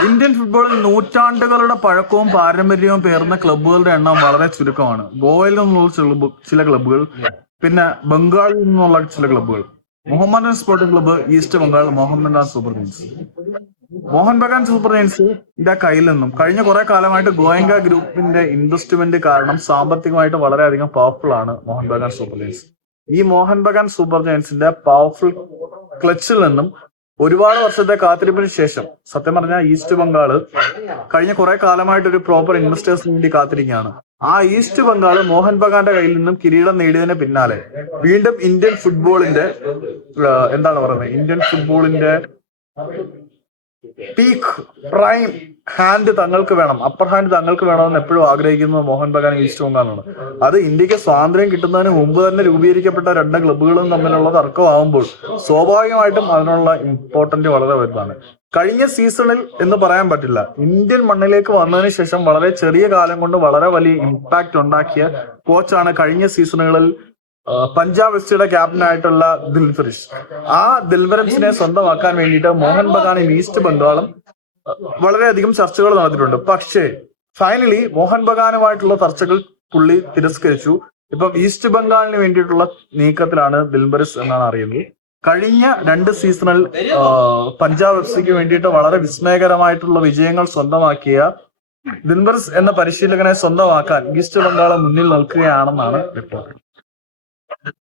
Indian ഫുട്ബോളിൽ നൂറ്റാണ്ടുകളുടെ പഴക്കവും പാരമ്പര്യവും പേർന്ന ക്ലബ്ബുകളുടെ എണ്ണം വളരെ ചുരുക്കമാണ്. ഗോവയിൽ നിന്നുള്ള ചില ക്ലബ്ബുകൾ, പിന്നെ ബംഗാളിൽ നിന്നുള്ള ചില ക്ലബ്ബുകൾ. Mohun Bagan sporting club, East Bengal, Mohun Bagan super giants. Mohun Bagan super ജയൻസിന്റെ കയ്യിൽ നിന്നും കഴിഞ്ഞ കുറെ കാലമായിട്ട് ഗോയങ്ക ഗ്രൂപ്പിന്റെ ഇൻവെസ്റ്റ്മെന്റ് കാരണം സാമ്പത്തികമായിട്ട് വളരെയധികം പവർഫുൾ ആണ് മോഹൻ ബഗാൻ സൂപ്പർ ജയൻസ്. ഈ മോഹൻ ബഗാൻ സൂപ്പർ ജയൻസിന്റെ പവർഫുൾ ക്ലച്ചിൽ നിന്നും ഒരുപാട് വർഷത്തെ കാത്തിരിപ്പിന് ശേഷം സത്യം പറഞ്ഞാൽ ഈസ്റ്റ് ബംഗാള് കഴിഞ്ഞ കുറെ കാലമായിട്ട് ഒരു പ്രോപ്പർ ഇൻവെസ്റ്റേഴ്സിന് വേണ്ടി കാത്തിരിക്കുകയാണ്. ആ ഈസ്റ്റ് ബംഗാള് മോഹൻ ബഗാന്റെ കയ്യിൽ നിന്നും കിരീടം നേടിയതിന് പിന്നാലെ വീണ്ടും ഇന്ത്യൻ ഫുട്ബോളിന്റെ ഇന്ത്യൻ ഫുട്ബോളിന്റെ പീക്ക് പ്രൈം ഹാൻഡ് തങ്ങൾക്ക് വേണം, അപ്പർ ഹാൻഡ് തങ്ങൾക്ക് വേണമെന്ന് എപ്പോഴും ആഗ്രഹിക്കുന്നത് മോഹൻ ബഗാൻ ഈസ്റ്റ് ബംഗാളാണ്. അത് ഇന്ത്യക്ക് സ്വാതന്ത്ര്യം കിട്ടുന്നതിന് മുമ്പ് തന്നെ രൂപീകരിക്കപ്പെട്ട രണ്ട് ക്ലബ്ബുകളും തമ്മിലുള്ള തർക്കമാകുമ്പോൾ സ്വാഭാവികമായിട്ടും അതിനുള്ള ഇമ്പോർട്ടന്റ് വളരെ വലുതാണ്. കഴിഞ്ഞ സീസണിൽ എന്ന് പറയാൻ പറ്റില്ല, ഇന്ത്യൻ മണ്ണിലേക്ക് വന്നതിന് ശേഷം വളരെ ചെറിയ കാലം കൊണ്ട് വളരെ വലിയ ഇമ്പാക്ട് ഉണ്ടാക്കിയ കോച്ചാണ് കഴിഞ്ഞ സീസണുകളിൽ പഞ്ചാബ് എഫ്സിയുടെ ക്യാപ്റ്റനായിട്ടുള്ള ദിൽഫറിഷ്. ആ ദിൽബറൻസിനെ സ്വന്തമാക്കാൻ വേണ്ടിയിട്ട് മോഹൻ ബഗാനും ഈസ്റ്റ് ബംഗാളും വളരെയധികം ചർച്ചകൾ നടത്തിയിട്ടുണ്ട്. പക്ഷേ ഫൈനലി മോഹൻ ബഗാനുമായിട്ടുള്ള ചർച്ചകൾ പുള്ളി തിരസ്കരിച്ചു. ഇപ്പം ഈസ്റ്റ് ബംഗാളിന് വേണ്ടിയിട്ടുള്ള നീക്കത്തിലാണ് ദിൽബറിസ് എന്നാണ് അറിയുന്നത്. കഴിഞ്ഞ 2 സീസണിൽ പഞ്ചാബ് എഫ്സിക്ക് വേണ്ടിയിട്ട് വളരെ വിസ്മയകരമായിട്ടുള്ള വിജയങ്ങൾ സ്വന്തമാക്കിയ ദിൽബറിസ് എന്ന പരിശീലകനെ സ്വന്തമാക്കാൻ ഈസ്റ്റ് ബംഗാൾ മുന്നിൽ നിൽക്കുകയാണെന്നാണ് റിപ്പോർട്ട്.